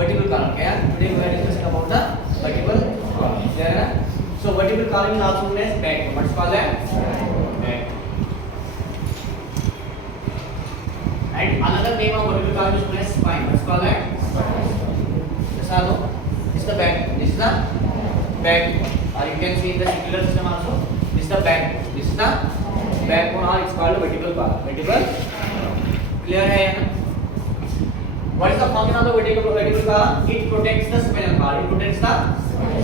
vertical column. Okay, today we are discussing about the vertical column. Clear है? So vertical column is also known as backbone. What's called that? Backbone. And another name of vertical column is known as spine. What's called that? Yes or no? This is the backbone. This is the backbone. Or you can see in the circular system also. This is the backbone. This is the backbone, or it's called vertical column. Vertical. Clear है ना? What is the function of the vertical column? It protects the spinal cord. It protects the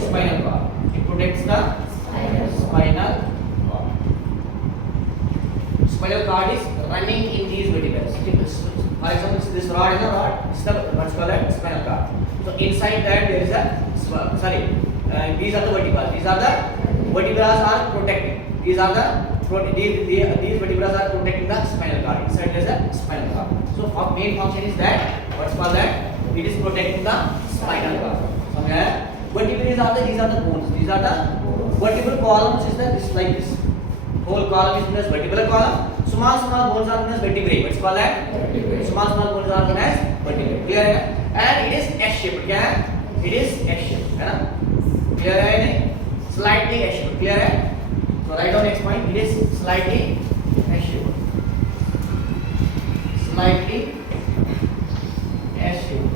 spinal cord. It protects the spinal cord. Spinal cord is running in these vertebrae. For example, this rod is a rod. This is the what's called that spinal cord. So inside that there is a these are the vertebrae. These are the vertebrae are protecting. These vertebrae are protecting the spinal cord. Inside there is a spinal cord. So main function is that what's called that? It is protecting the spinal cord. समझा है? Vertebrae are these are the bones. These are the vertebral columns is that this like this. Whole column is known as vertebral column. Small bones are known as vertebrae. What's called that? Small bones are known as vertebrae. Clear है? And it is S-shaped. क्या है? It is S-shaped. है ना? Clear है नहीं? Slightly S-shaped. Clear है? So write down next point. It is slightly S-shaped. Slightly S-shaped.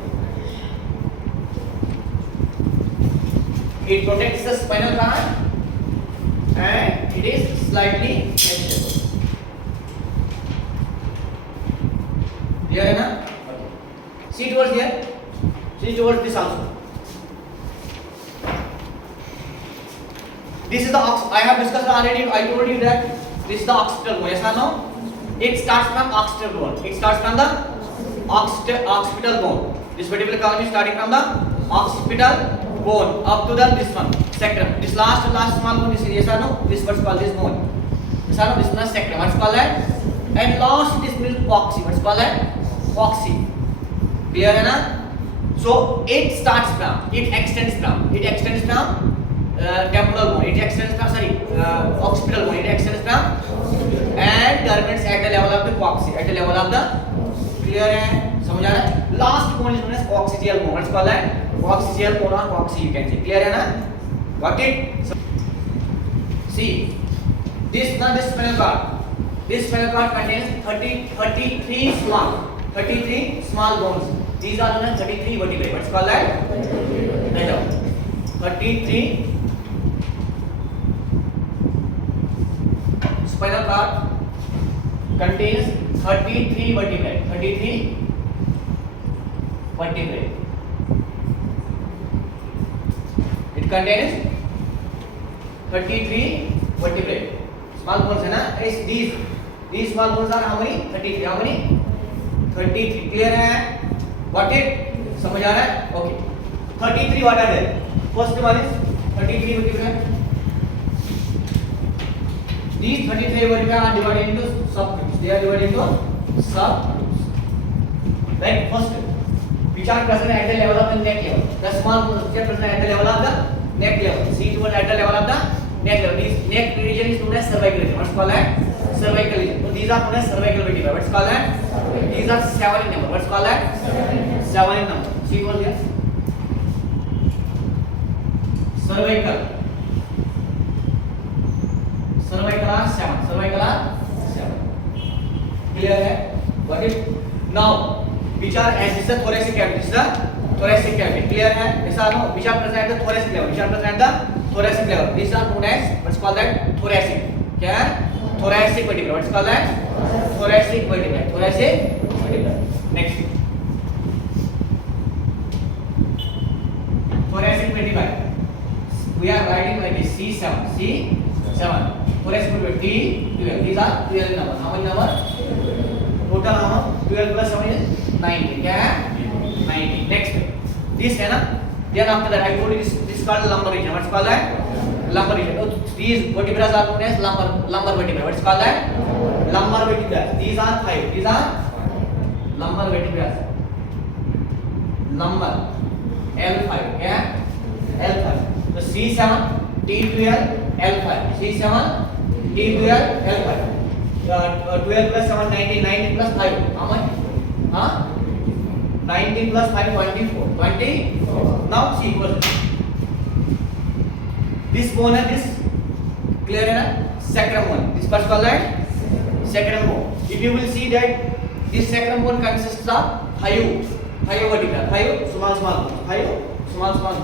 It protects the spinal cord and it is slightly S-shaped. Clear है ना? Okay. See towards here. See towards this also. This is the I have discussed already. I told you that this is the occipital bone. Yes or no? It starts from occipital bone. It starts from the occipital bone. This vertebral column is starting from the occipital bone up to the this one sacrum. This last small bone is yes or no? This what's called this bone. Yes or no? This is the sacrum. What's called that? And last this is coccyx. What's called that? Coccyx. Clear है ना? So it starts from. It extends from temporal bone. It extends from occipital bone. It extends from and terminates at the level of the coccyx. At the level of the clear है? समझ आ रहा है? Last bone is known as coccygeal bone. What's called that? Coccygeal bone or coccyx you can say. Clear है ना? Got it? See this spinal cord. This spinal cord contains 33 small bones. These are known as 33 vertebrae. What's called that? 33 spinal cord contains 33 vertebrae. 33 vertebrae. It contains 33 vertebrae. Small bones है ना? These small bones are how many? 33. How many? 33. Clear है? Got it? समझ आ रहा है? Okay. 33 what are there? First one is 33 vertebrae. These 33 vertebrae are divided into subgroups. They are divided into subgroups. Like first, which are present at the level of the neck level. The small bones which are present at the level of the neck level. See towards at the level of the neck level. This neck region is known as cervical region. What's called that? Cervical region. So these are known as cervical vertebrae. What's called that? These are 7 in number. What's called that? 7 in number. See over here. Cervical are 7. Clear है? Got it? Now, which are as this is the thoracic cavity. This is the thoracic cavity. Clear है? These are no which are present at the thoracic level. These are known as what's called that? Thoracic. क्या है? Thoracic vertebra. What's called that? Thoracic vertebra. Next. Thoracic vertebra. We are writing like this C7. Thoracic vertebra T12. These are 12 number. How many number? Total number 12 plus 7 is 19. क्या है? 19. Next. This है ना? Then after that I told you this is called lumbar region. What's called that? Lumbar region. So these vertebrae are known as lumbar vertebrae. What's called that? Lumbar vertebrae. These are 5. These are lumbar vertebrae. Lumbar L5. क्या? L5. So C7 T12 L5. C7 T12 L5. 12 plus 7 19. 19 plus 5. How much? 19 plus 5 24. 20. Now see equal. This bone and this clear है ना? Sacrum bone. This first called that sacrum bone. If you will see that this sacrum bone consists of five vertebrae. Five small bones. Five small bones.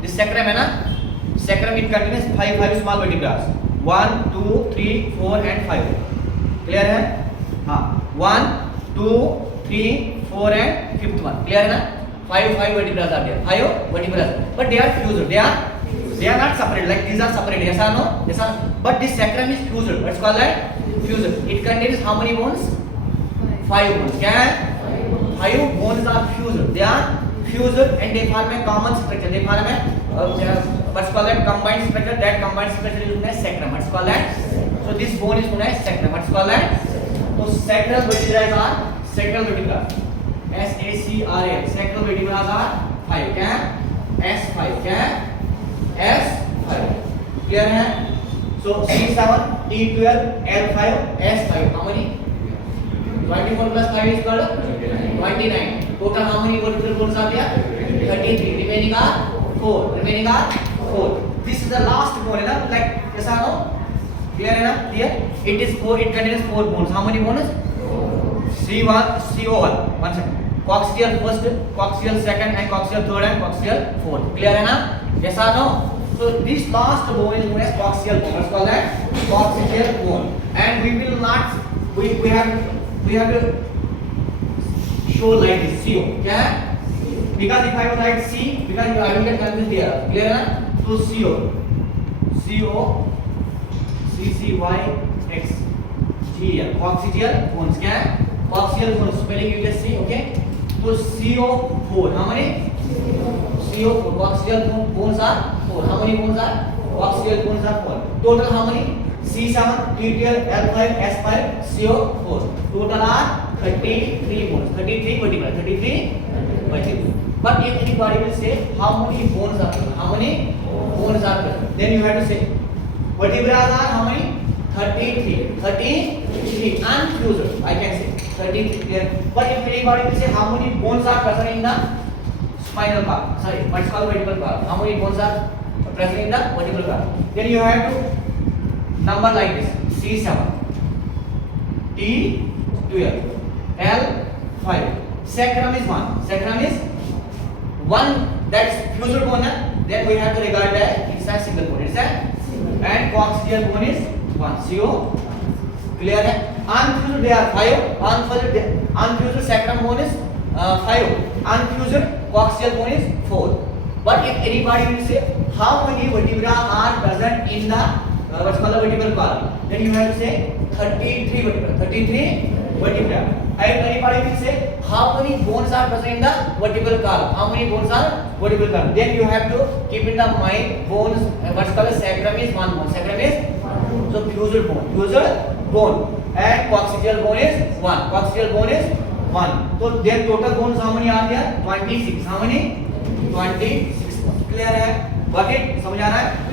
This sacrum है ना? Sacrum it contains five small vertebrae. 1, 2, 3, 4 and 5. Clear है? हाँ. 1, 2, 3, 4 and fifth one. Clear है ना? Five vertebrae are there. Five vertebrae. But they are fused. They are not separate. Like these are separate. Yes or no? Yes or no? But this sacrum is fused. What's called that? Fused. It contains how many bones? Five bones. Can? Five bones are fused. They are fused and they form a common structure. They form a what's called that combined structure. That combined structure is known as sacrum. What's called that? So this bone is known as sacrum. What's called that? So sacral vertebrae are sacral vertebrae. SACRA. Sacral vertebrae are 5. Can? S5. Can? S5. Clear है? So C7, T12, L5, S5. How many? 24 plus 5 is called 29. Total how many vertebral bones are there? 33. Remaining are 4. Remaining are 4. This is the last bone, है ना? Like yes or no? Clear है ना? Clear? It is 4. It contains 4 bones. How many bones? C1, CO1. One second. Coaxial first, coaxial second, and coaxial third, and coaxial fourth. Clear है ना? Yes or no? So this last bone is known as coaxial bone. Let's call that coaxial bone. And we will not. We have to show like this. CO. Yeah? Because if I will write C, because I will get confused here. Clear है ना? So CO, CCY, X, GL. Coaxial bones. क्या है? Coaxial bones. Spelling you just see. Okay? So CO4. How many? CO4. Coaxial bones are 4. How many bones are? Coaxial bones are 4. Total how many? C7, T12, L5, S5, CO4. Total are 33 bones. 33 vertebrae. 33 vertebrae. But if anybody will say how many bones are present? How many bones are present? Then you have to say vertebrae are how many? 33. 33 unfused. I can say 33 there. But if anybody will say how many bones are present in the spinal cord? Sorry, what's called vertebral cord. How many bones are present in the vertebral cord? Then you have to number like this: C7, T12, L5. Sacrum is 1. Sacrum is 1. That's fused bone. Then we have to regard that it's a single bone. It's a and coaxial bone is 1. CO. Clear है? Unfused they are 5. Unfused sacrum bone is 5. Unfused coaxial bone is 4. But if anybody will say how many vertebrae are present in the what's called the vertebral column, then you have to say 33 vertebrae. 33 vertebrae. And anybody will say how many bones are present in the vertebral column? How many bones are vertebral column? Then you have to keep in the mind bones. What's called the sacrum is 1 bone. Sacrum is so fused bone. And coaxial bone is 1. Coaxial bone is 1. So their total bones how many are there? 26. How many? 26 bones. Clear है? Got it? समझ आ रहा है?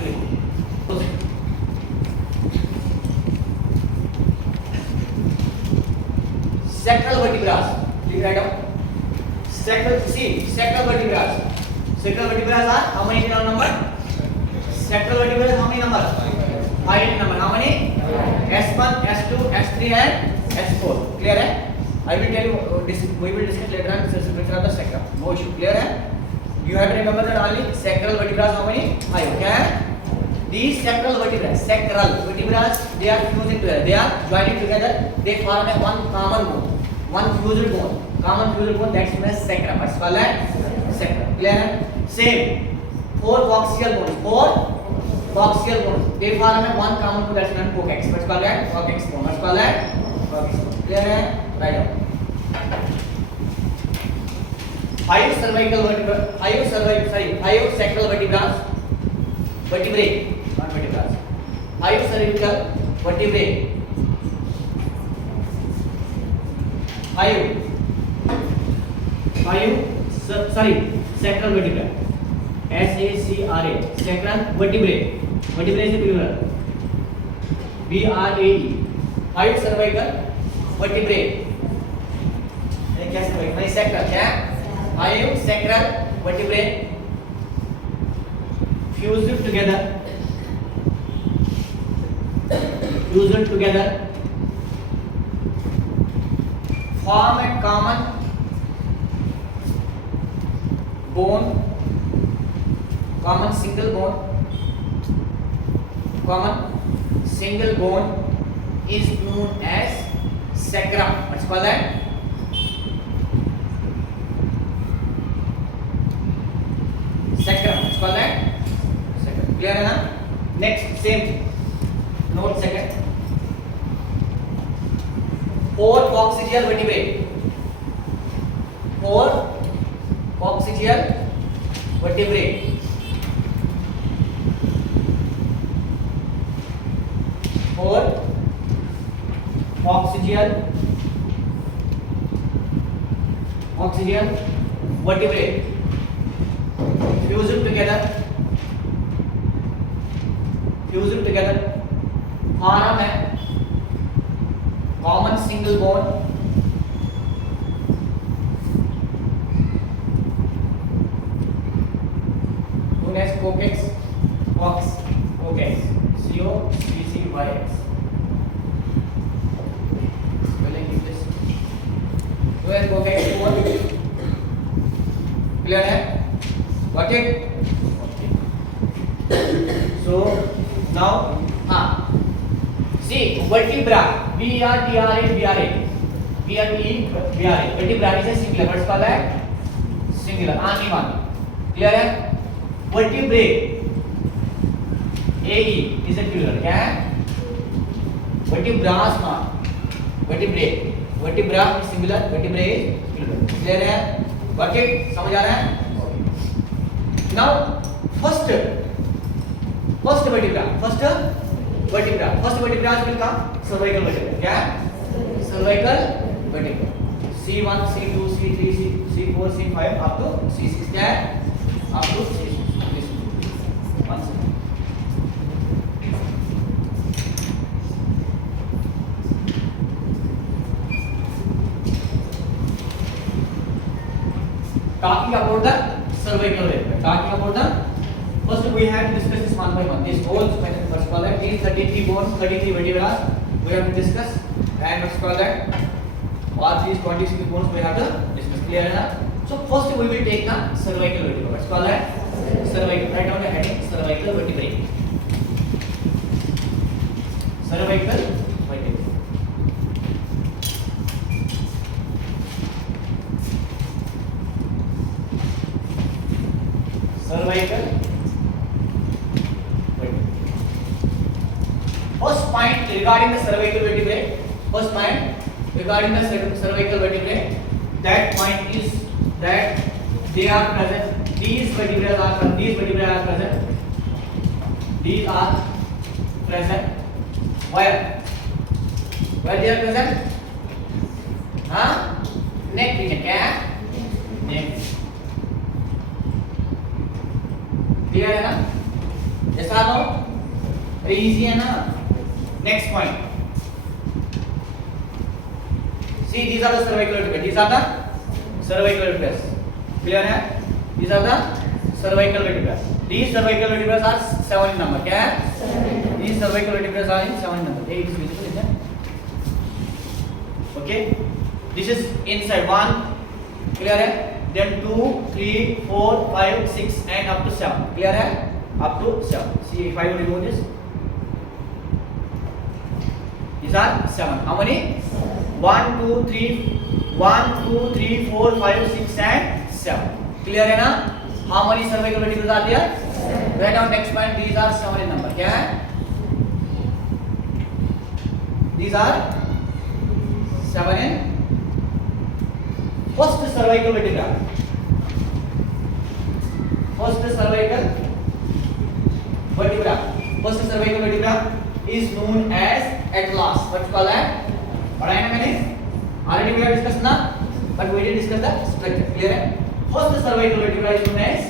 Sacral vertebrae. Please write down. Sacral vertebrae. Sacral vertebrae are how many number? Sacral vertebrae how many number? 5 number. How many? S1, S2, S3 and S4. Clear है? I will tell you. We will discuss later on structure of the sacrum. No issue. Clear है? You have to remember that only sacral vertebrae how many? 5. Okay? These sacral vertebrae, they are fusing together. They are joining together. They form a one common bone, one fused bone. Common fused bone that's known as sacrum. What's called that? Sacrum. Clear? Same. 4 coaxial bones. They form a one common bone that's known as coccix. What's called that? Coccix bone. What's called that? Coccix bone. Clear? Right down. 5 sacral vertebrae. Not vertebrae. 5 cervical vertebrae. 5 sacral vertebrae. SACRA. Sacral vertebrae. Vertebrae is plural. VRAE 5 cervical vertebrae क्या cervical नहीं sacral क्या 5 sacral vertebrae fused together form a common bone, common single bone is known as sacrum. What's called that? Sacrum. What's called that? Sacrum. Clear है ना? Next, same. Note second. 4 coccygeal vertebrae. 4 coccygeal vertebrae. 4 coccygeal vertebrae fused together form a common single bone known as coccyx. COCCYX. Spelling English. known as coccyx bone. Clear है? Got it? Okay. So now see vertebra vertebra is a singular. What's called that? Singular. Only one. Clear है? Vertebrae AE is a plural. क्या है? Vertebras not. Vertebrae is singular. Vertebrae is plural. Clear है? Got it? समझ आ रहा है? Now first vertebra will come cervical vertebra. क्या? Cervical vertebra. C1, C2, C3, C4, C5 up to C6. क्या है? Up to C6. One second. Talking about the cervical vertebra. First we have to discuss this one by one. This whole spinal first called that 33 bones, 33 vertebrae we have to discuss, and what's called that all these 26 bones we have to discuss. Clear enough? So first we will take the cervical vertebra. What's called that? Cervical. Write down the heading cervical vertebrae. Cervical vertebrae. Cervical. First point regarding the cervical vertebrae. That point is that they are present. These vertebrae are present. These are present. Where they are present? Neck region. क्या? Neck. Clear है ना? Yes or no? Very easy है ना? Next point. See, these are the cervical vertebrae. Clear है? These are the cervical vertebrae. These cervical vertebrae are 7 in number. क्या है? These cervical vertebrae are in 7 in number. It is visible, isn't it? Okay. This is inside 1. Clear है? Then 2, 3, 4, 5, 6 and up to 7. Clear है? Up to 7. See, if I will remove this. These are 7. How many? 1, 2, 3, 4, 5, 6 and 7. Clear है ना? How many cervical vertebrae are there? Write down next point. These are 7 in number. क्या है? These are 7 in first cervical vertebra. First cervical vertebra is known as atlas. What's called that? पढ़ा है ना मैंने? Already we have discussed ना, but we didn't discuss the structure. Clear है? First cervical vertebra is known as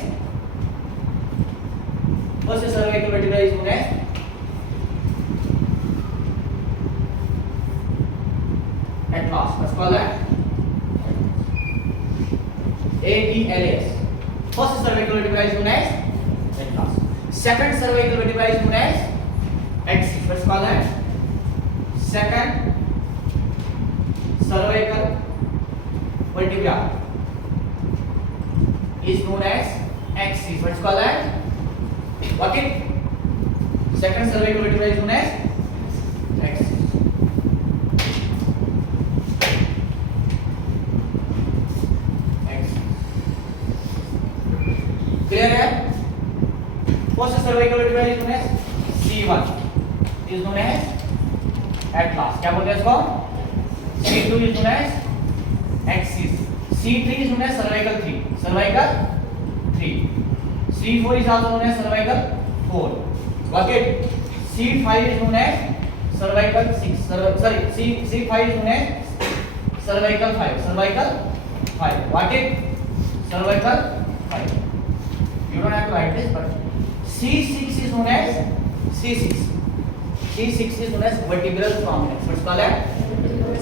last. What's called that? ATLAS. First cervical vertebra is known as atlas. Second cervical vertebra is known as axis. What's called that? Second cervical vertebra is known as axis. What's called that? What it? Second cervical vertebra is known as axis. Clear है? First cervical vertebra is known as C1 is known as atlas. क्या बोलते हैं इसको? C2 is known as axis. C3 is known as cervical 3. Cervical 3. C4 is also known as cervical 4. Got it? C5 is known as cervical 6. C5 is known as cervical 5. Cervical 5. Got it? Cervical 5. You don't have to write this, but C6 is known as C6. C6 is known as vertebral prominence. What's called that?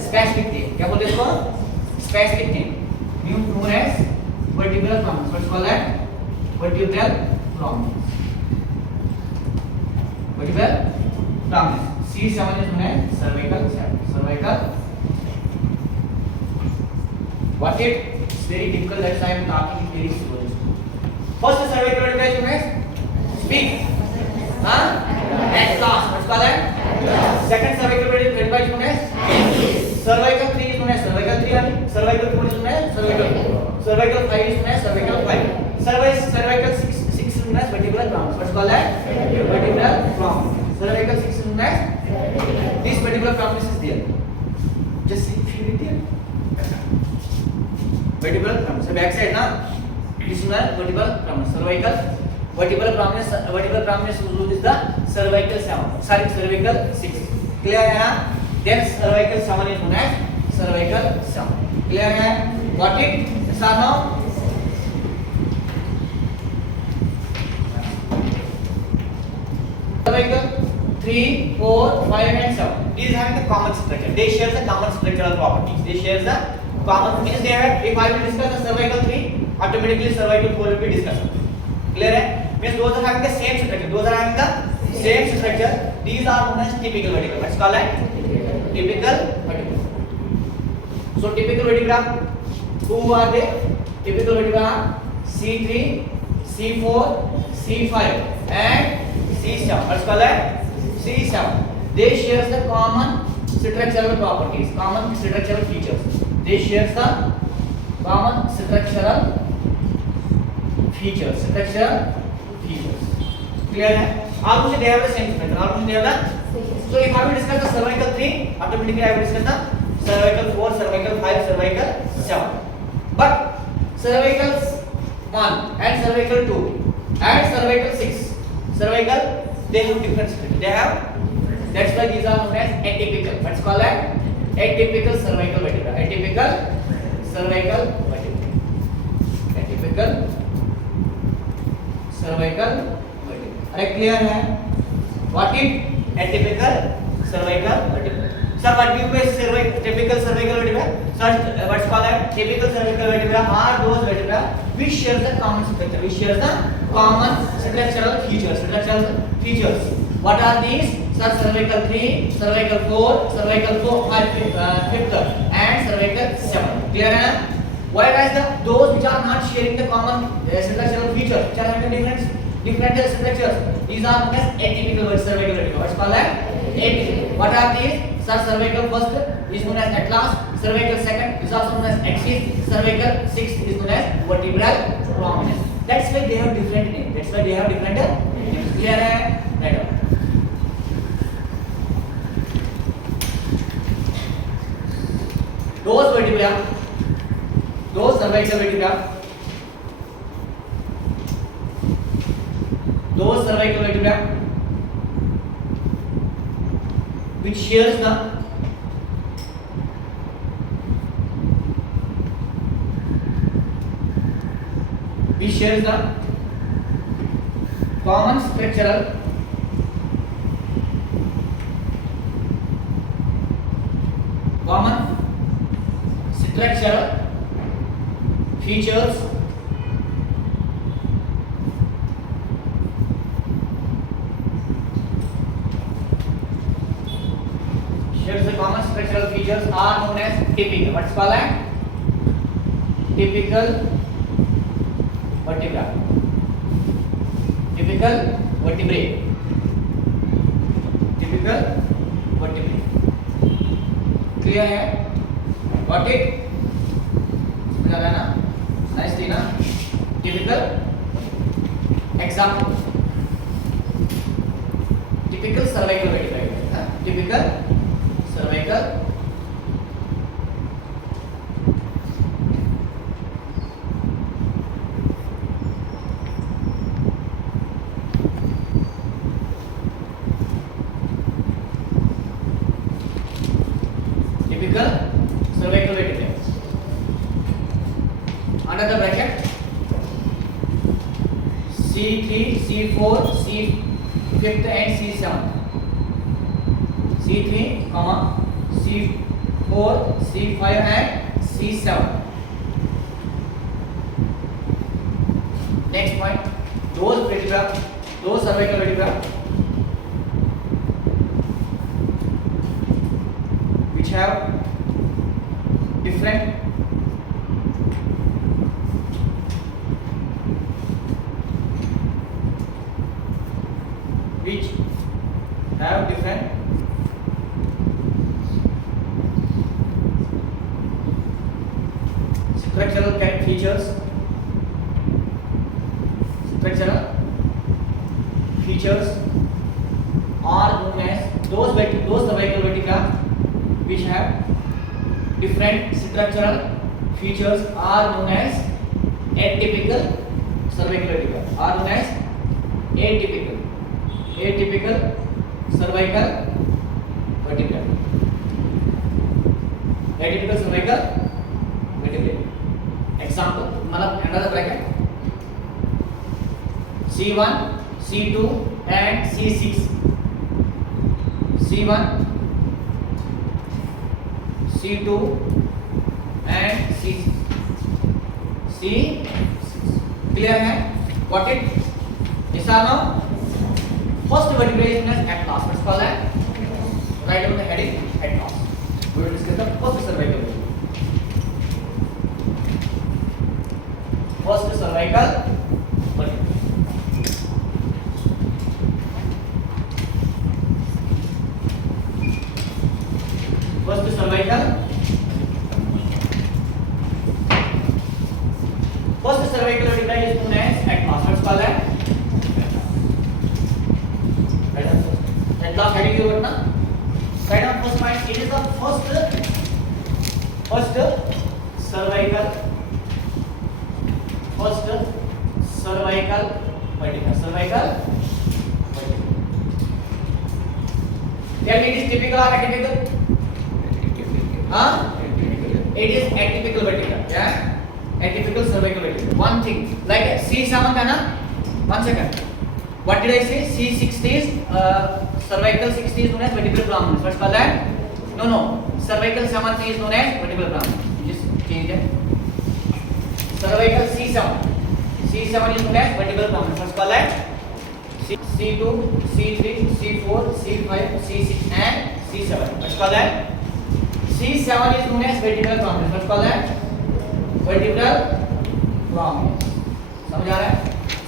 Specific name. क्या बोलते हैं इसको? Specific name. Known as vertebral prominence. What's called that? Vertebral prominence. Vertebral prominence. C7 is known as cervical 7. Cervical. What it? It's very difficult. That's why I am talking very slowly. First cervical vertebra is known as speak. Atlas. What's called that? Second cervical vertebra is known as cervical 3 is known as cervical 3 and cervical 4 is known as cervical 4. Cervical 5 is known as cervical 5. Cervical 6 is known as vertebral prominence. What's called that? Vertebral prominence. Cervical 6 is known as this vertebral prominence is there. Just see if you read here. Vertebral prominence. So back side na. This is vertebral prominence. Vertebral prominence is the cervical 7. Sorry, cervical 6. Clear है ना? Then cervical 7 is known as cervical 7. Clear है? Got it? Yes or no? Cervical 3, 4, 5 and 7. These having the common structure. They share the common structural properties. They share the common. Means they have. If I will discuss the cervical 3. Automatically cervical 4 will be discussed. Clear है? Means those are having the same structure. Those are having the same structure. These are known as typical vertebra. What's called like typical vertebra. So typical vertebra, who are they? Typical vertebra C3, C4, C5 and C7. What's called like C7. They share the common structural properties, common structural features. They share the common structural features. Clear है? Almost they have the same structure. Almost they have the. So if I will discuss the cervical 3, automatically I will discuss the cervical 4, cervical 5, cervical 7. But cervical 1 and cervical 2 and cervical 6, cervical they have different structure. They have. That's why these are known as atypical. What's called that? Atypical cervical vertebra. Atypical cervical vertebra. Atypical cervical vertebra. अरे clear है? What is atypical cervical vertebra? Sir, what do you mean typical cervical vertebra? Sir, what's called that? Typical cervical vertebra are those vertebra which share the common structure. Which share the common structural features. What are these? Sir, cervical 3, cervical 4, cervical 5, fifth and cervical 7. Clear है? Whereas those which are not sharing the common structural features, which are having different structures, these are known as atypical cervical vertebra. What's called that? Atypical. What are these? Sir, cervical first is known as atlas, cervical second is also known as axis, cervical 6 is known as vertebral prominence. That's why they have different names. Clear है? Right on. Those vertebra, those cervical vertebra, which shares the common structural structural features shares the common structural features are known as typical. What's called as typical vertebra. Typical vertebrae. Typical vertebrae. Clear है? Got it? समझ आ रहा है ना? Nice थी ना? Typical example. Typical cervical vertebrae. Typical cervical cervical vertebrae. Under the bracket C3, C4, C5 and C7. C3, C4, C5 and C7. Next point, those cervical vertebra which have different structural features are known as those cervical vertebra which have different structural features are known as atypical cervical vertebra. Are known as atypical cervical vertebra. Atypical cervical vertebra. Example, मतलब another bracket C1, C2 and C6. C1, C2 and C6. Clear है? Got it? Yes or no? First vertebra is known as atlas. What's called that? Write down the heading atlas. We will discuss the first cervical vertebra. First cervical vertebra. First cervical vertebra is known as atlas. What's called that? Atlas heading you write na. Write down first point. It is the first cervical vertebra. Tell me, it is typical or atypical? It is atypical vertebra. Yeah, atypical cervical vertebra. One thing, like C7 है ना? 1 second. What did I say? C60 is cervical 60 is known as vertebral prominence. What's called that? No. Cervical 70 is known as vertebral prominence. Just change it. Cervical C7 is known as vertebral prominence. What's called that? C2, C3, C4, C5, C6 and C7. What's called that? C7 is known as vertebral prominence. What's called that? Vertebral prominence. समझ आ रहा है?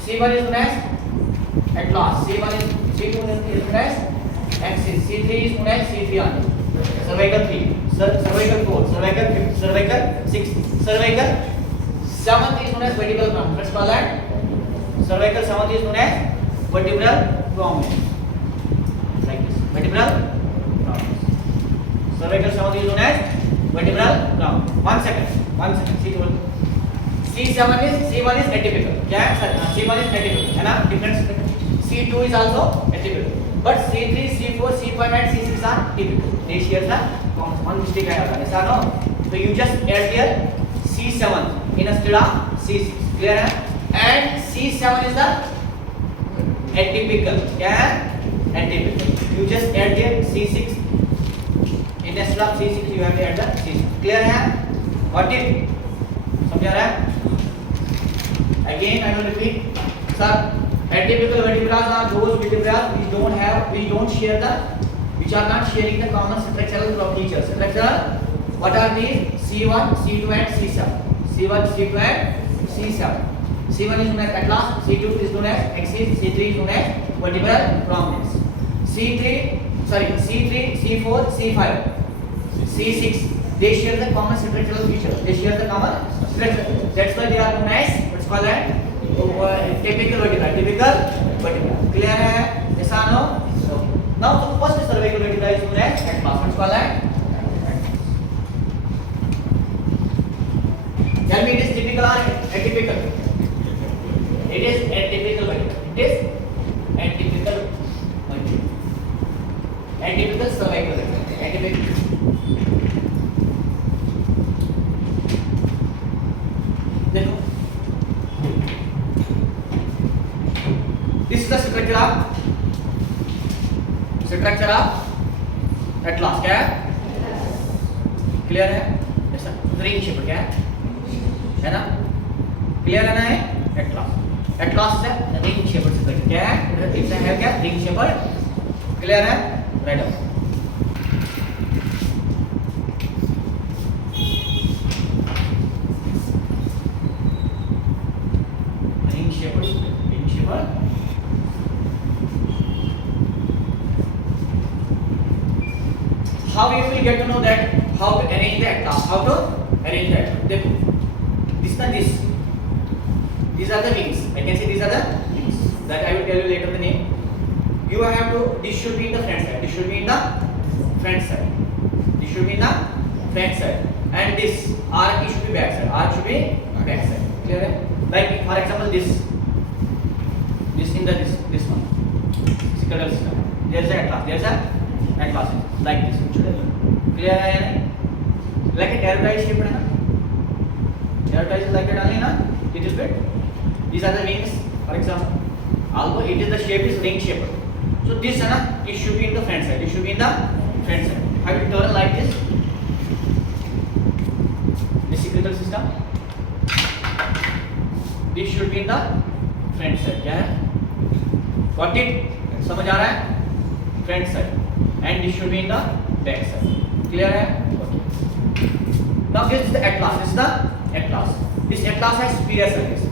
C1 is known as atlas. C2 is known as axis. C3 is known as C3 only. Cervical 3, cervical 4, cervical 5, cervical 6, cervical 7th is known as vertebral prominence. What's called that? Cervical 7th is known as vertebral prominence. Like this. Vertebral prominence. Cervical 7th is known as vertebral prominence. 1 second. C1 is atypical. क्या है sir? C1 is atypical है ना? Different. C2 is also atypical. But C3, C4, C5 and C6 are typical. These here are common. One mistake I have done. Is no? So you just add here C7 instead of C6. Clear है? And C7 is the atypical. क्या है? Atypical. You just add here C6 instead of C6. You have to add the C6. Clear है? Got it? समझ आ रहा है? Again I will repeat. Sir, atypical vertebrae are those vertebrae which are not sharing the common structural features. Structural. What are these? C1, C2 and C7. C1, C2 and C7. C1 is known as atlas, C2 is known as axis, C3 is known as vertebral prominence. C3, C4, C5, C6. They share the common structural feature. They share the common structure. That's why they are known as what's called as typical vertebra. Typical vertebra. Clear है? Yes or no? Okay. Now the first cervical vertebra is known as atlas. What's called as? Tell me, it is typical or atypical? It is atypical vertebra. It is atypical vertebra. Atypical cervical vertebra. Atypical. देखो, this is the structure of atlas. क्या है? Clear है? ऐसा ring shape क्या है ना? Clear है ना? है एटलास से रिंग शेप स्ट्रक्चर क्या है? इससे है क्या? Ring shape. क्लियर है? Right up. How you will get to know that how to arrange the atlas? How to arrange the atlas? देखो, this and this. These are the wings. I can say these are the wings. That I will tell you later the name. You have to. This should be in the front side. This should be in the front side. This should be in the front side. And this arc should be back side. Arc should be back side. Clear है? Like for example this. This in the this one. Physical system. There's a atlas. There's a atlas like this. Clear है या नहीं? Like a teratoid shape है ना? Teratoid is like that only ना? It is bit. These are the wings, for example. Although it is the shape is ring shape. So this है ना? It should be in the front side. It should be in the front side. I will turn like this. This critical system. This should be in the front side. क्या है? Got it? समझ आ रहा है? Front side. And this should be in the back side. Clear है? Okay. Now this is the atlas. This is the atlas. This atlas has superior surface.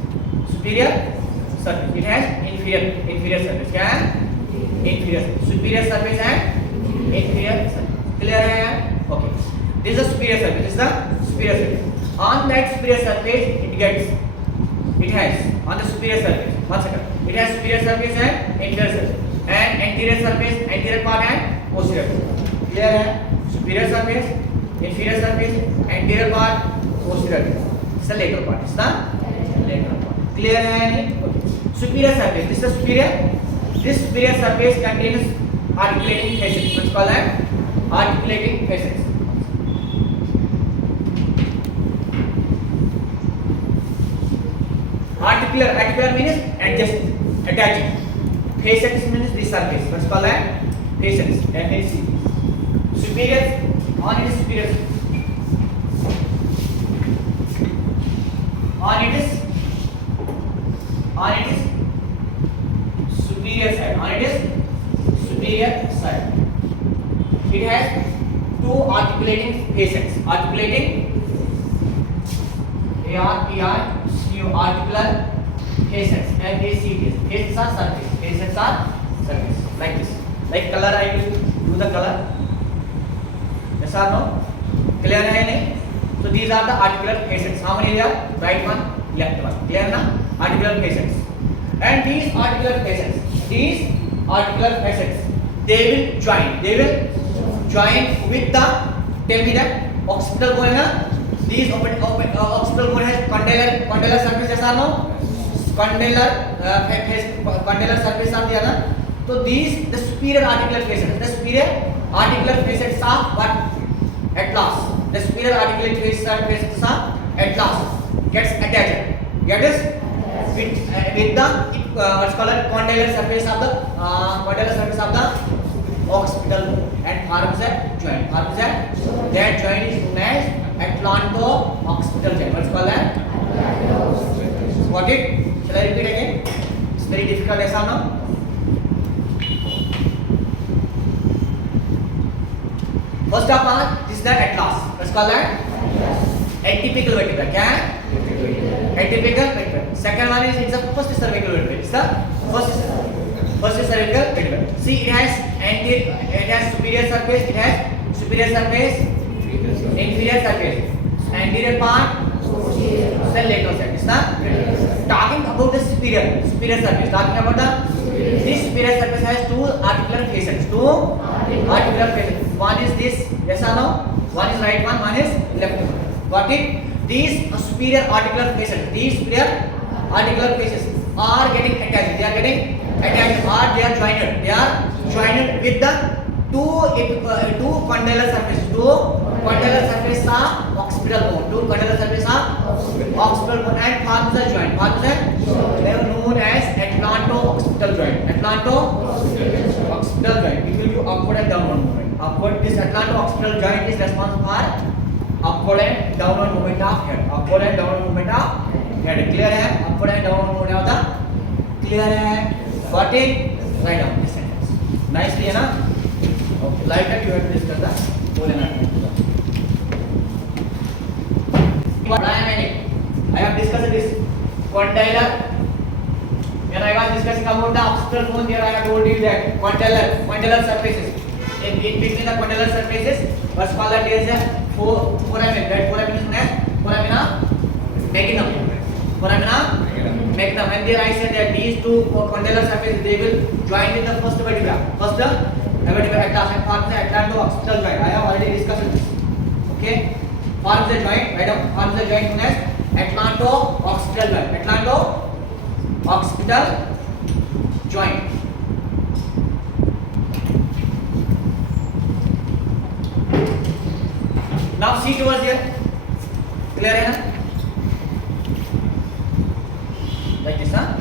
Superior surface. It has inferior surface. क्या है? Inferior. Superior surface and inferior surface. Clear है? Okay. This is the superior surface. This is the superior surface. On that superior surface, it has on the superior surface. 1 second. It has superior surface and inferior surface. And anterior surface, anterior part and posterior part. Clear है? Superior surface, inferior surface, anterior part, posterior part. This is the lateral part. This is the lateral part. Clear है या नहीं? Okay. Superior surface. This is the superior. This superior surface contains articulating facets. What's called as articulating facets. Articular means adjacent, attaching. Facets means this surface. What's called as facets. FAC. Superior on its superior. On its superior side. On its superior side. It has two articulating facets. Articulating articular facets. FACES. Facets are surface. Facets are surface. Like this. Like color, I will do the color. Yes or no? Clear है नहीं? So these are the articular facets. How many are? Right one, left one. Clear ना? Articular facets. And these articular facets, they will join with the. Tell me that occipital bone है ना? These occipital bone has condylar surface. Yes or no? Condylar surface are there ना? So these the superior articular facets are what? Atlas. The superior articular facets are atlas. Gets attached. Get it? With the what's called condylar surface of the occipital bone and forms a joint. That joint is known as atlas. atlanto-occipital joint. What's called that? Got it? Shall I repeat again? It's very difficult, yes or no? First of all, this is the atlas. What's called that? Atypical vertebra. Kya hai? Atypical vertebra. Second one is it's the first cervical vertebra. It's the first cervical vertebra. See, it has superior surface. It has superior surface, inferior surface, anterior part, then lateral side. It's the talking about the superior surface. Talking about this superior surface has two articular faces. One is this, yes or no? One is right one is left one. Got it? These superior articular faces are getting attached. They are getting attached or they are joined. They are joined with the two condylar surfaces. Two condylar surfaces are occipital bone. Two condylar surfaces are occipital bone and forms a joint. They are known as atlanto-occipital joint. Atlanto-occipital joint. It will be upward and downward movement. This atlanto-occipital joint is responsible for upward and downward movement of head. Clear है? Upward and downward movement of the clear है? Got it? Write down this sentence. Nicely है ना? Okay. Like that you have to discuss the whole anatomy. I have discussed this condylar. When I was discussing about the occipital bone, there I have told you that condylar surfaces. In between the condylar surfaces, what's called that is a foramen. That foramen is known as foramina magnum. When there I said that these two condylar surfaces they will join with the first vertebra. Atlas and forms the atlanto-occipital joint. I have already discussed this. Okay, forms the joint. Forms the joint known as atlanto-occipital joint. Atlanto-occipital joint. Now see towards here. Clear है ना? Like this, huh?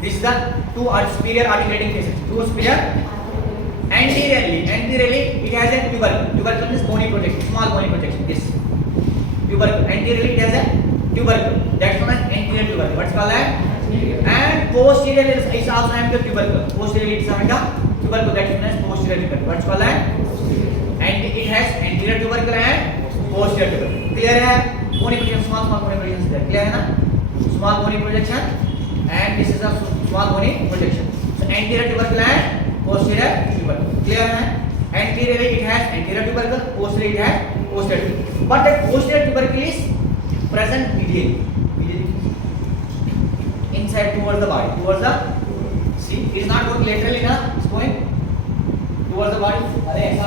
This is the two superior articulating faces. Two superior. Anteriorly, it has a tubercle. Tubercle means bony projection, small bony projection. This tubercle. Anteriorly, it has a tubercle. That's known as anterior tubercle. What's called that? And posteriorly, is also having the tubercle. Posteriorly, it's having the tubercle. That's known as posterior tubercle. What's called that? And it has anterior tubercle and posterior tubercle. Clear है? Bony projection, small bony projection is there. Clear है ना? Small bony projection. And this is a small bony projection. So anterior tubercle and posterior tubercle. Clear है? Anteriorly it has anterior tubercle, posteriorly it has posterior tubercle. But that posterior tubercle is present medially. Inside towards the body, see, it is not going laterally na, it's going towards the body. अरे ऐसा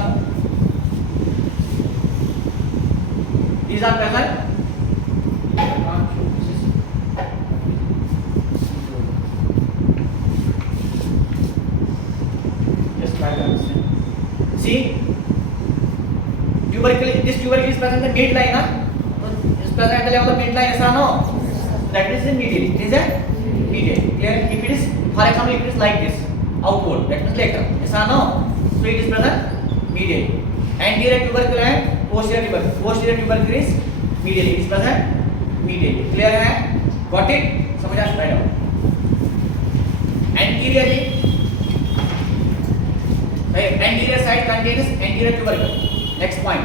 these are present. See, this tubercle is present in the midline, na? So, is present at the level of midline, yes or no? That is in medial. It is a medial. Clear? If it is, for example, if it is like this, outward, that means lateral. Yes or no? So it is present medial. Anterior tubercle and posterior tubercle. Posterior tubercle is medial. It is present medial. Clear है? Got it? समझ आ straight out. Anterior side contains anterior tubercle. Next point.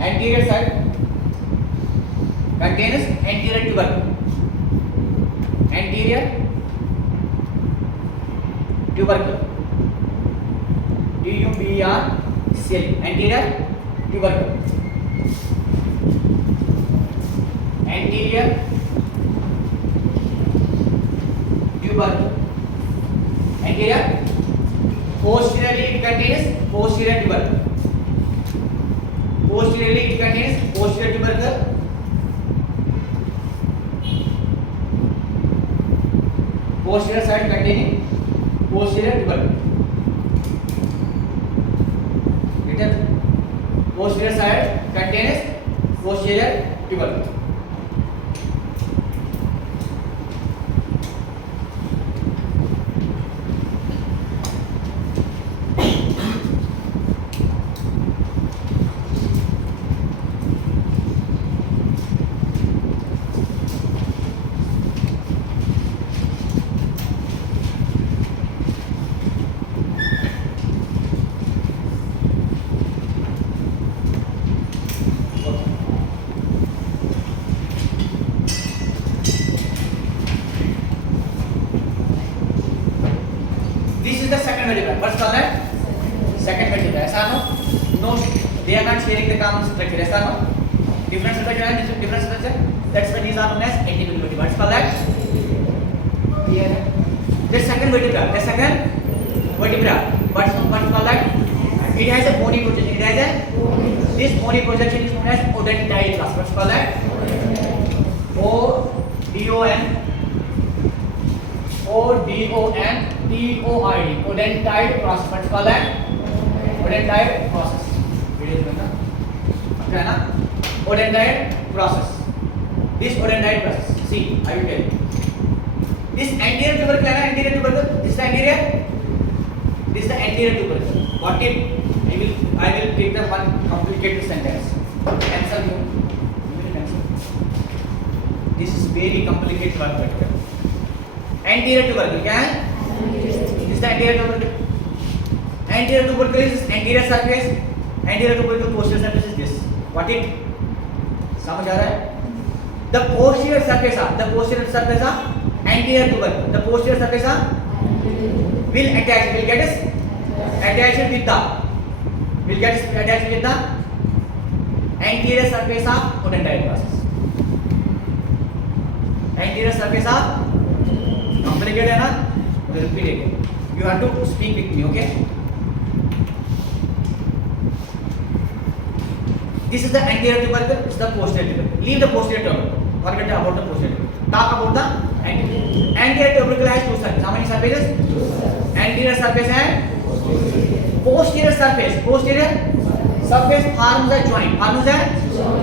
Anterior side contains anterior tubercle. Anterior tubercle. TUBRCL. Anterior tubercle. Anterior tubercle. Anterior. Posteriorly it contains posterior tubercle. Posteriorly it contains posterior tubercle. Posterior side containing posterior tubercle. Posterior side contains posterior tubercle. What's called that? Second vertebra. Yes or no? No, they are not sharing the common structure. Yes or no? Different structure and different structure. That's why these are known as atypical vertebra. What's called that? Clear? The second vertebra. The second vertebra. What's called that? It has a bony projection. It has a this bony projection is known as odontide class. What's called that? O-D-O-N-T-O-I-D. Odontide process. What's called that? Odontide process. Okay, na? Odontide process. This odontide process. See, I will tell you. This anterior tubercle, anterior tubercle. This is the anterior. This is the anterior tubercle. What if I will take the one complicated sentence. Cancel you. Will cancel. This is very complicated one. Anterior tubercle. क्या है? This is the anterior tubercle. Anterior tubercle is anterior surface. Anterior tubercle posterior surface is this. What it? समझ आ रहा है? The posterior surface of anterior tubercle. The posterior surface will attach. Will get attached with the anterior surface of odontide process. Anterior surface of complicated है ना? Repeat it. You have to speak with me, okay? This is the anterior tubercle. This is the posterior tubercle. Leave the posterior tubercle. Forget about the posterior tubercle. Talk about the anterior tubercle has two surfaces. How many surfaces? Anterior surface and posterior surface. Posterior surface forms a joint.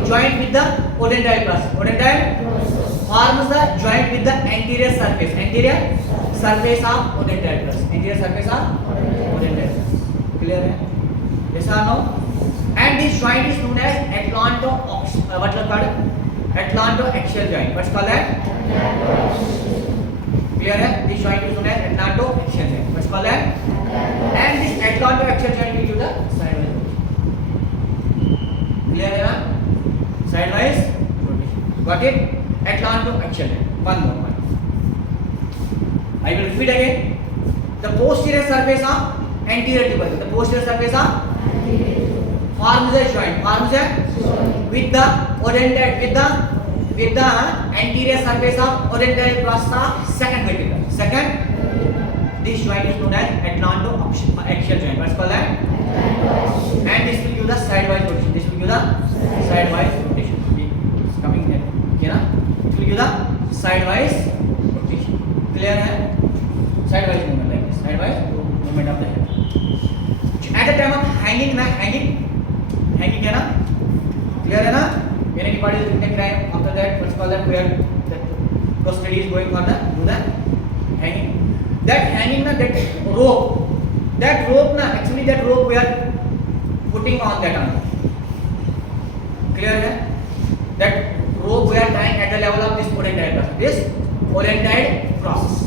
Joint with the odontide process. Odontide forms the joint with the anterior surface. Anterior surface of odontide process. Anterior surface of odontide process. Clear है? Yes or no? And this joint is known as atlantoaxial joint. What's called that? Clear है? This joint is known as atlantoaxial joint. What's called that? And this atlantoaxial joint will give the sidewise rotation. Clear है ना? Sidewise rotation. Got it? Atlantoaxial joint. One more. I will repeat again. The posterior surface of anterior tubercle. The posterior surface of forms a joint. With the odontide with the anterior surface of odontide process of second vertebra. Second, this joint is known as atlantoaxial joint. What's called that? And this will give the sidewise rotation. This will give the sidewise rotation. It's coming there. Okay na? It will give the sidewise rotation. Clear है? Sidewise movement like this. Sidewise movement of the head. At the time of hanging है ना? Clear है ना? Any body is written crime. After that, what's called that? Where the study is going for the hanging. That hanging na, that rope na, actually that rope we are putting on that arm. Clear है? That rope we are tying at the level of this odontide process.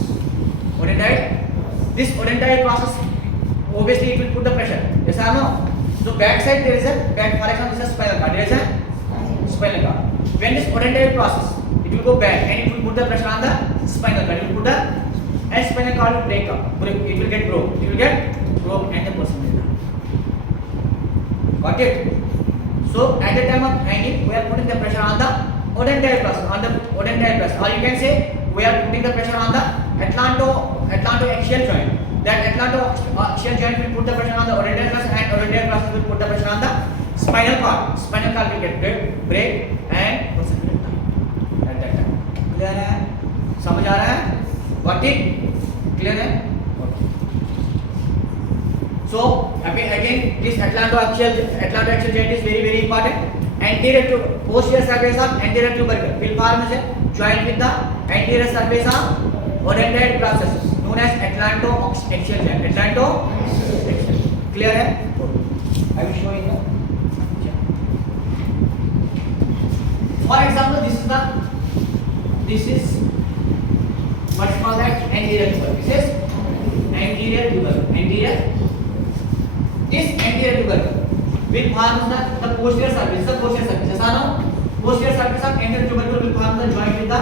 This odontide process, obviously it will put the pressure. Yes or no? So back side there is a back. For example, this is spinal cord. There is a spinal cord. When this odontide process, it will go back and it will put the pressure on the spinal cord. It will put the and spinal cord will break up. It will get broke. It will get broke and the person will die. Got it? So at the time of hanging, we are putting the pressure on the odontide process. Or you can say we are putting the pressure on the atlantoaxial joint. That atlantoaxial joint will put the pressure on the odontide process, and odontide process will put the pressure on the spinal cord. Spinal cord will get break and person will die at that time. Clear है? समझ आ रहा है? Got it? Clear है? Okay. So again, this atlantoaxial joint is very important. Anterior to posterior surface of anterior tubercle will form as a joint with the anterior surface of odontide process known as atlantoaxial joint. Atlantoaxial. Clear है? I will show you now. For example, this is what's called that anterior tubercle. This is anterior tubercle. This anterior tubercle will form the posterior surface. The posterior surface. Yes or no? Posterior surface of anterior tubercle will form the joint with the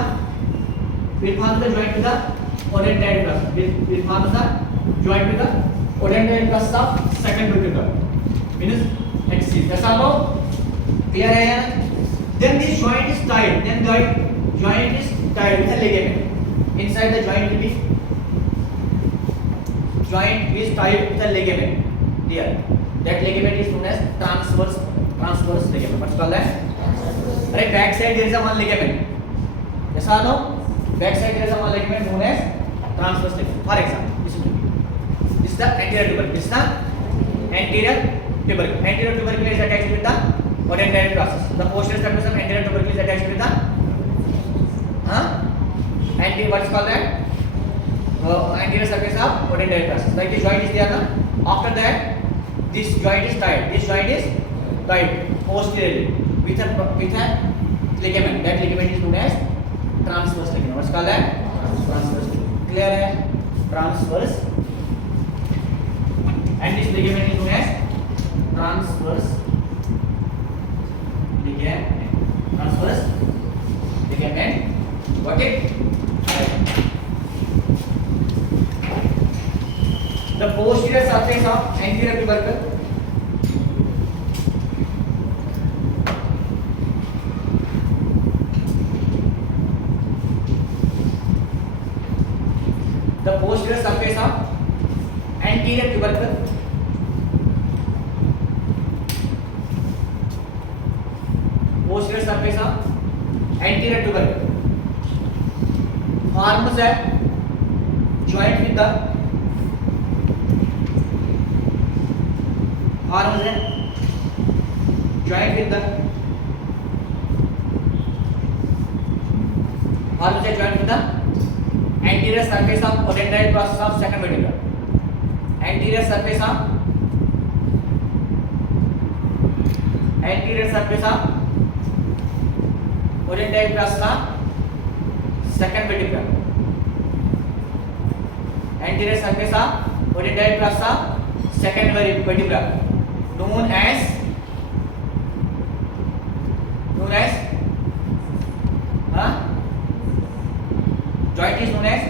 odontide process. Will form the joint with the oriented process of second vertebra means HC. That's all now clear hai? Then this joint is tied. Then the joint is tied with a ligament. Inside the joint will be tied with a ligament. Here, that ligament is known as transverse ligament. What's called that? Right, back side there is a one ligament. Yes or no? Back side there is a one ligament known as transverse ligament. For example, this is the anterior tubercle. This is the anterior tubercle. Anterior tubercle is attached with the oriented process. The posterior surface of anterior tubercle is attached with the what's called that? Anterior surface of oriented process. Like the joint is there now. After that, this joint is tied. This joint is tied posteriorly with a ligament. That ligament is known as transverse ligament. What's called that? Transverse ligament. Clear hai? Transverse. And this ligament is known as transverse ligament. Transverse ligament. Got it? The posterior surface of anterior tubercle forms a joint with the anterior surface of oriented process of second vertebra. Anterior surface of oriented process of second vertebra. Anterior surface of oriented process of second vertebra known as joint is known as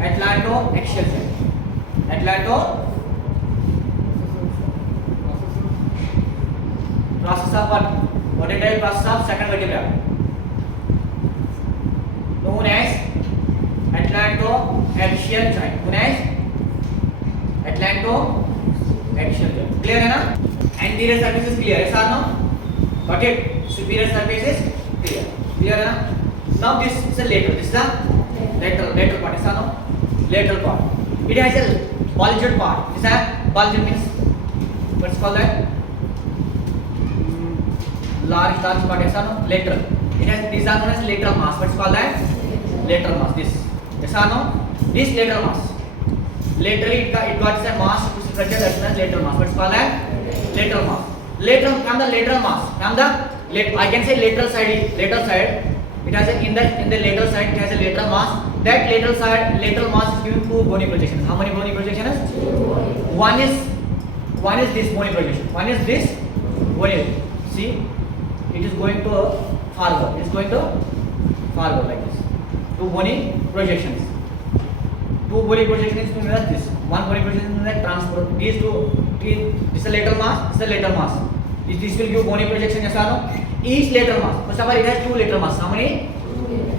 atlantoaxial joint. Process of what? Oriented process of second vertebra known as atlantoaxial joint. Clear है ना? Anterior surface is clear. Yes or no? Got it? Superior surface is clear. Clear है ना? Now this is a lateral. This is the lateral part. Yes or no? Lateral part. It has a bulged part. This is a bulged means what's called that? Large part. Yes or no? Lateral. It has these are known as lateral mass. What's called that? Lateral mass. This. Yes or no? This lateral mass. Laterally it got a mass which is structure as lateral mass. What's called that? Lateral mass. From the lateral mass. I can say lateral side. It has in the lateral side it has a lateral mass. That lateral mass is given two bony projections. How many bony projections? One is this bony projection. One is this bony. See, it is going to forward. It is going to forward like this. Two bony projections. Two bony projections is known as this. One bony projection is known as transfer. This is a lateral mass. This is a lateral mass. This will give bony projection. Yes or no? Each lateral mass. First of all, it has two lateral mass. How many?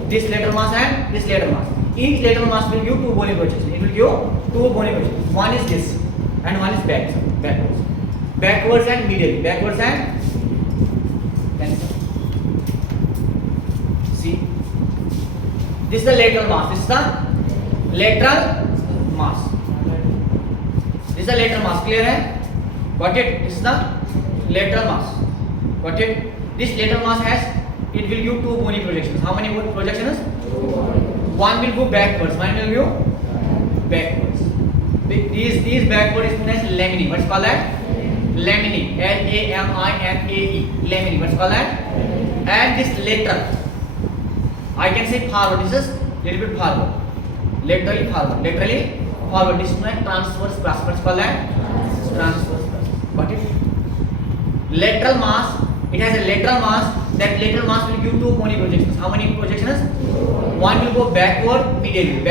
This lateral mass and this lateral mass. Each lateral mass will give two bony projections. It will give two bony projections. One is this, and one is backwards and medially. See, this is the lateral mass. This is the lateral mass. Clear hai? Got it? This is the lateral mass. Got it? This lateral mass it will give two bony projections. How many projections? One will go backwards. One will go backwards. These backward is known as lamini. What's called that? Lamini. Lamine. Lamini. What's called that? And this lateral, I can say forward. This is little bit forward. Laterally forward. This is known as transverse process. What's called that? Transverse process. Got it? Lateral mass. It has a lateral mass. That lateral mass will give two bony projections. How many projections? One will go backward, medially.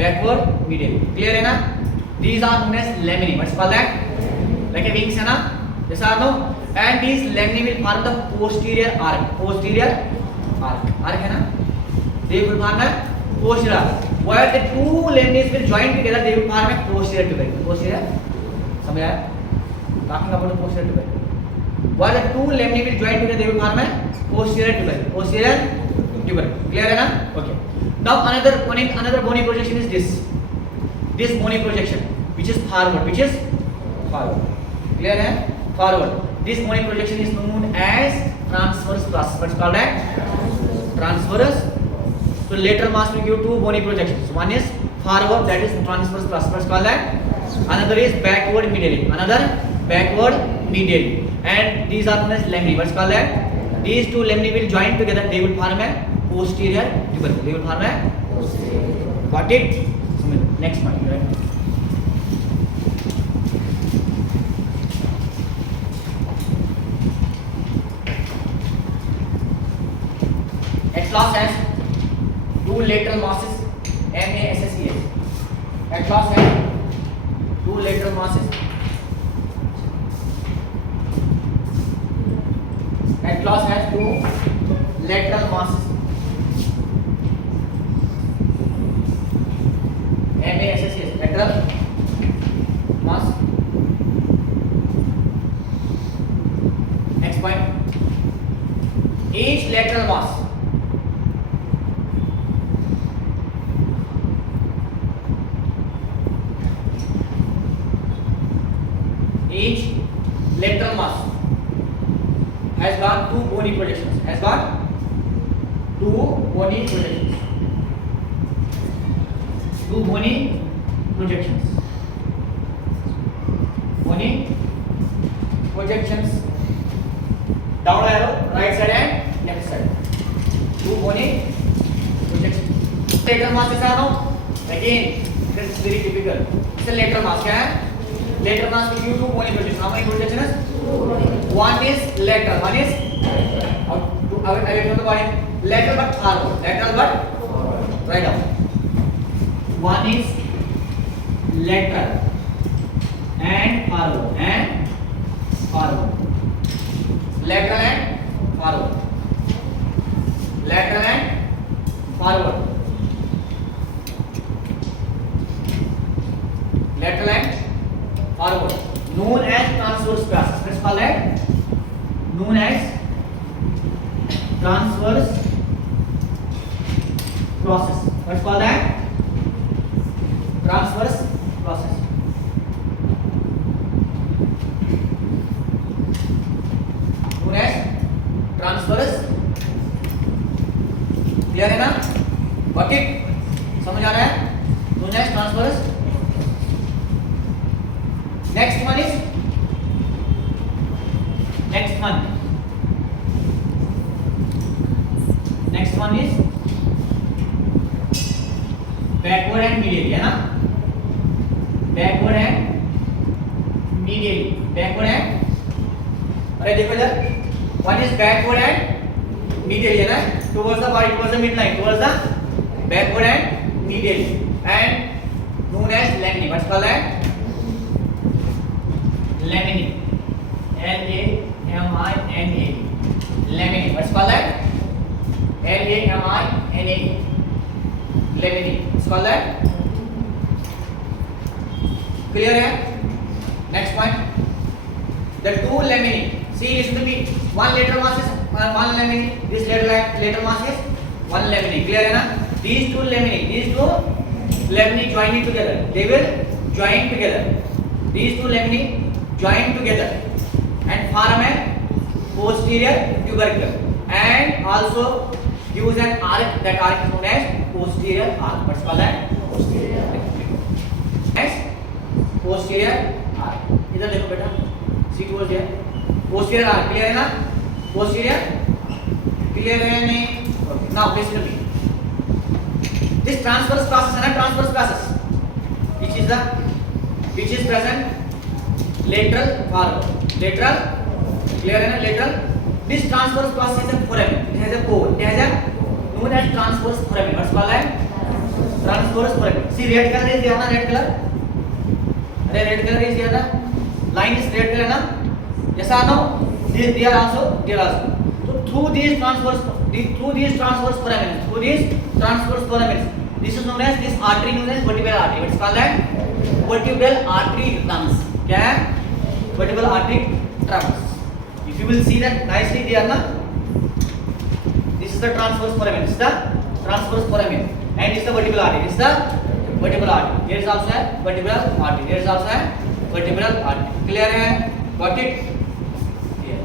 backward medial. Clear है ना? These are known as laminae. What's called that? Like a wings है ना? Yes or no? And these laminae will form the posterior arc. Posterior arc. Arc है ना? They will form a posterior arc. Where the two laminae will join together, they will form a posterior tubercle. Posterior. समझ आया? Talking about the posterior tubercle. Where the two laminae will join together, they will form a posterior tubercle. Posterior tubercle. Clear है ना? Okay. Now another bony projection is this. This bony projection, which is forward. Which is forward. Clear है? Forward. This bony projection is known as transverse process. What's called that? Transverse. So lateral mass will give two bony projections. One is forward, that is transverse process. What's called that? Another is backward medially. Another backward medially. And these are known as laminae. What's called that? These two laminae will join together. They will form a posterior tubercle. They will form a posterior. Got it? Next one. Right? Atlas has two lateral masses, MASSES. Atlas has two lateral masses. Atlas has two lateral masses. MASSES. Lateral mass. Next point. Each lateral mass has got two bony projections. Has got two bony projections. Two bony projections. Bony projections. Down arrow, right side and left side. Two bony projections. Lateral mass is now again. This is very typical. It's a lateral mass. क्या है? Lateral mass will give two bony projections. How many projections? One is lateral. One is away from the body. Lateral but forward. Lateral but right up. One is lateral and forward and forward. Lateral and forward. Lateral and forward. Lateral and forward. Known as transverse process. Let's call that known as transverse process. Let's call that transverse process. Known as transverse. Clear है ना? Got it? समझ आ रहा है? Known as transverse. Next one is next one is backward and medially है ना? Backward and medially. Backward and अरे देखो इधर. One is backward and medially है ना? Towards the body, towards the midline, towards the backward and medially, and known as laminae. What's called that? Laminae. Lamine. Laminae. What's called that? Lamine. Laminae. What's called that? Clear है? Next point. The two laminae. See, listen to me. One lateral mass is one laminae. This lateral mass is one laminae. Clear है ना? These two laminae joining together. They will join together. These two laminae join together and form a posterior tubercle and also use an arc. That arc is known as posterior arc. What's called that? Posterior arc. इधर देखो बेटा. See towards there. Posterior arc. Clear है ना? Posterior. Clear है नहीं? Okay. Now listen to me. This transverse process है ना? Transverse process. Which is present lateral forward. Lateral. Clear है ना? Lateral. This transverse process is a foramen. It has a pole. It has a known as transverse foramen. What's called that? transverse foramen. See red color is here na, red color. अरे red color is here na. Line is red color na. Yes or no? They are also. So through these transverse foramens, this is known as this artery known as vertebral artery. What's called that? Vertebral artery runs. क्या है? Vertebral artery runs. If you will see that nicely there na. This is the transverse foramen. This is the transverse foramen, and this is the vertebral artery. This is the vertebral artery. Here is also a vertebral artery. Here is also a vertebral artery. Clear है? Got it? Here.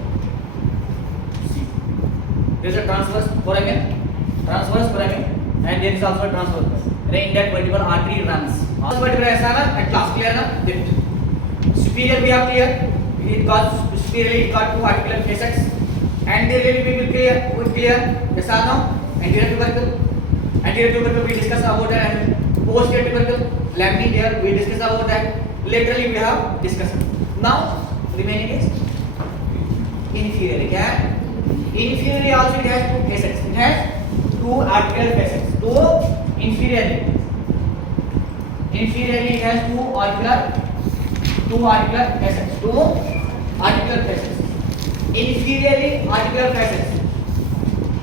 See. There is a transverse foramen, and there is also a transverse foramen. In that vertebral artery runs. Also vertebra ऐसा ना? At last clear ना? Superior we have clear. It got superiorly it got two articular facets. Anteriorly we will clear. Yes or no? Anterior tubercle we discuss about that. Posterior tubercle lamina there we discuss about that. Laterally we have discussed. Now remaining is inferiorly. क्या है? Inferiorly also it has two facets. It has two articular facets. Inferiorly it has two articular facets. Inferiorly articular facets.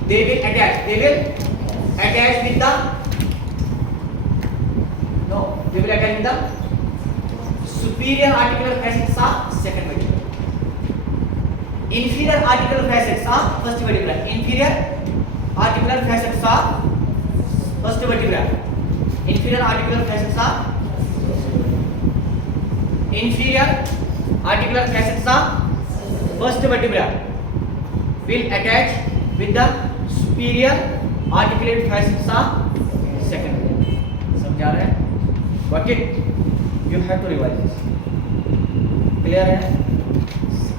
They will attach with the superior articular facets of second vertebra. Inferior articular facets of first vertebra. Inferior articular facets of first vertebra. Inferior articular facets of first vertebra will attach with the superior articulate facets of second vertebra. समझा रहे हैं? Got it? You have to revise this. Clear है?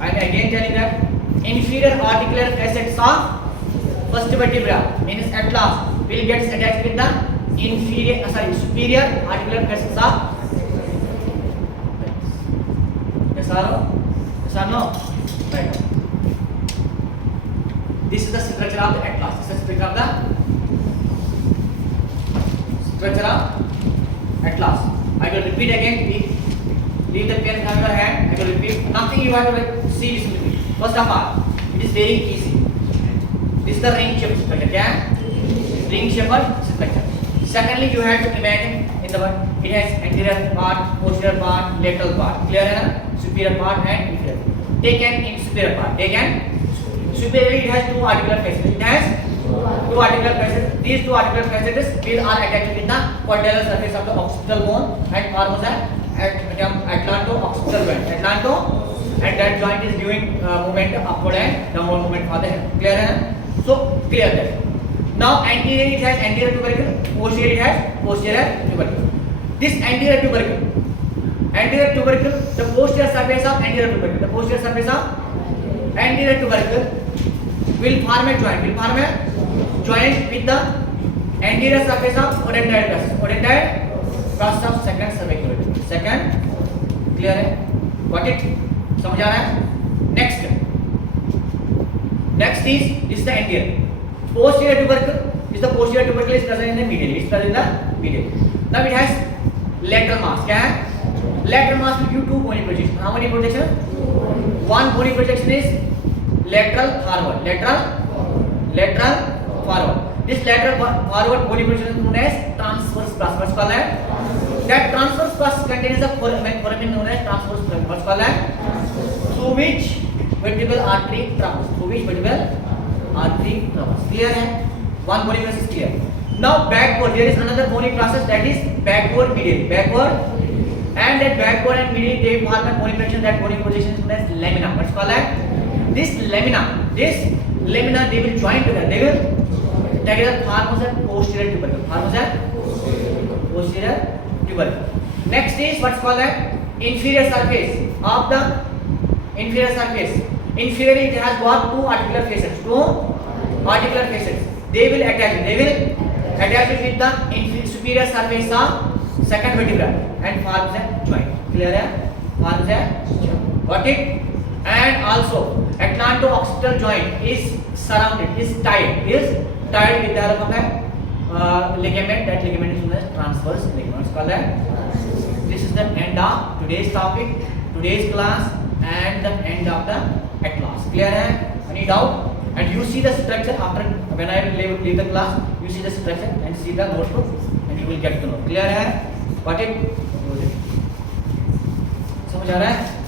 I am again telling that inferior articular facets of first vertebra means at last will get attached with the superior articular facets of. Yes or no? Right. This is the structure of the atlas. This is the structure of atlas. I will repeat again. Leave the pen from your hand. I will repeat. Nothing you have to see this with me. First of all, it is very easy. This is the ring shaped structure. क्या? Ring shaped structure. Secondly, you have to imagine in the one it has anterior part, posterior part, lateral part. Clear है ना? Superior part and inferior. Take an superior part. Superiorly it has two articular facets. It has two articular facets. These two articular facets are attached with the quadrilateral surface of the occipital bone and forms an atlanto-occipital joint. And that joint is giving movement upward and downward movement for the head. Clear है ना? So clear that. Now anterior it has anterior tubercle, posterior it has posterior tubercle. This anterior tubercle, the posterior surface of anterior tubercle will form a joint with the anterior surface of odentide process of second cervical vertebra. Second, clear है? Got it? समझ आ रहा है? Next is this is the anterior. Posterior tubercle is present in the medial. Now it has lateral mass. क्या है? Lateral mass will give two bony projections. How many projections? One bony projection is lateral forward. This lateral forward bony projection is known as transverse process. What's called that? That transverse process contains a foramen known as transverse foramen. What's called that? Through which vertebral artery travels. Clear है? One bony process is clear. Now backward, there is another bony process that is backward medial. And that backward and medial they form a bony projection. That bony projection is known as lamina. What's called that? This lamina they will join together. They will together form a posterior tubercle. Next is what's called that? Inferior surface. Inferior it has got two articular facets. They will attach it with the superior surface of second vertebra and forms a joint. Clear है? Forms a joint. Got it? And also atlanto-occipital joint is tied with the help of a ligament. That ligament is known as transverse ligament. It's called that. This is the end of today's topic, today's class, and the end of the class. Clear hai? Any doubt? And you see the structure after when I will leave the class. You see the structure and see the notebook, and you will get to know. Clear hai? Got it? समझ आ रहा है?